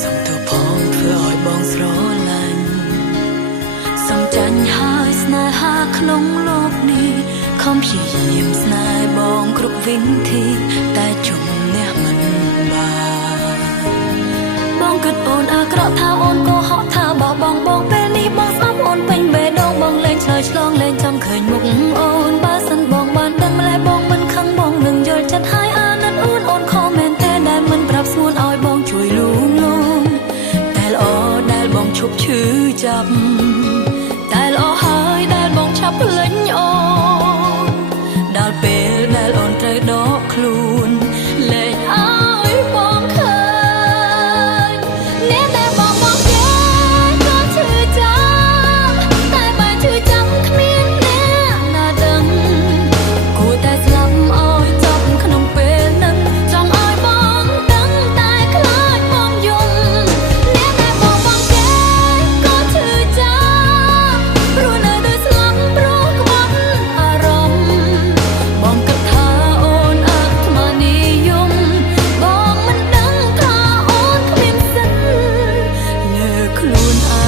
សំទោផងធ្វើឲ្យបងស្រឡាញ់សំចាញ់ហើយស្នេហាក្នុងលោកនេះខំព្យាយាមស្នេហ៍បងគ្រប់វិធីតែជំនះមិនបានបងគិតអូនអាក្រក់ថាអូនក៏ហក់ថាបោះបង់បងពេលនេះបងស្អប់អូនពេញបេះដូងបងលែងឆ្លើយឆ្លងលែងចាំឃើញមុខអូនបើសិនបងបានដឹងម្ល៉េះបងមិនខឹងបងនឹងយល់ចិត្តហើយអាណិតអូនខំមែនតែដែលមិនប្រាប់ស្ងួនឲ្យបងជួយលួងលោមតែល្អដែលបងឈប់ឈឺចាប់តែល្អហើយដែលបងឆាប់ភ្លេចអូនដល់ពេលដែលអូនត្រូវដកខ្លួនលែងឲ្យបងឃើញអ្នកដែលបងមកគេក៏ឈឺចាប់តែបើឈឺចាប់គ្មានអ្នកណាដឹងគួរតែស្លាប់ឲ្យចប់ក្នុងពេលនឹងចង់ឲ្យបងដឹងតែខ្លាចបងយំអ្នកដែលបងមកគេក៏ឈឺចាប់ព្រោះនៅដូចស្លាប់ព្រោះក្បត់អារម្មណ៍បងគិតថាអូនអាត្មានិយមបងមិនដឹងថាអូនគ្មានសិទ្ធិលើខ្លួនឯង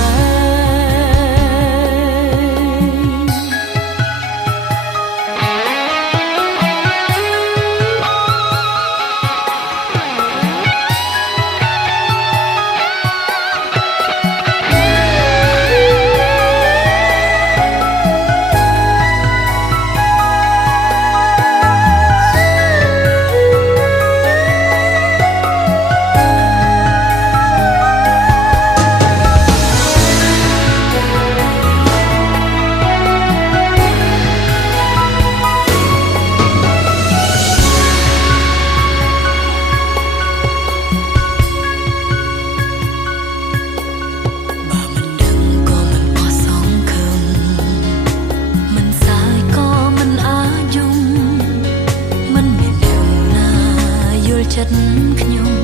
បើមិនដឹងក៏មិនអស់សង្ឃឹមមិនសាយក៏មិនអាចយំមិនមានអ្នកណាយល់ចិត្តខ្ញុំ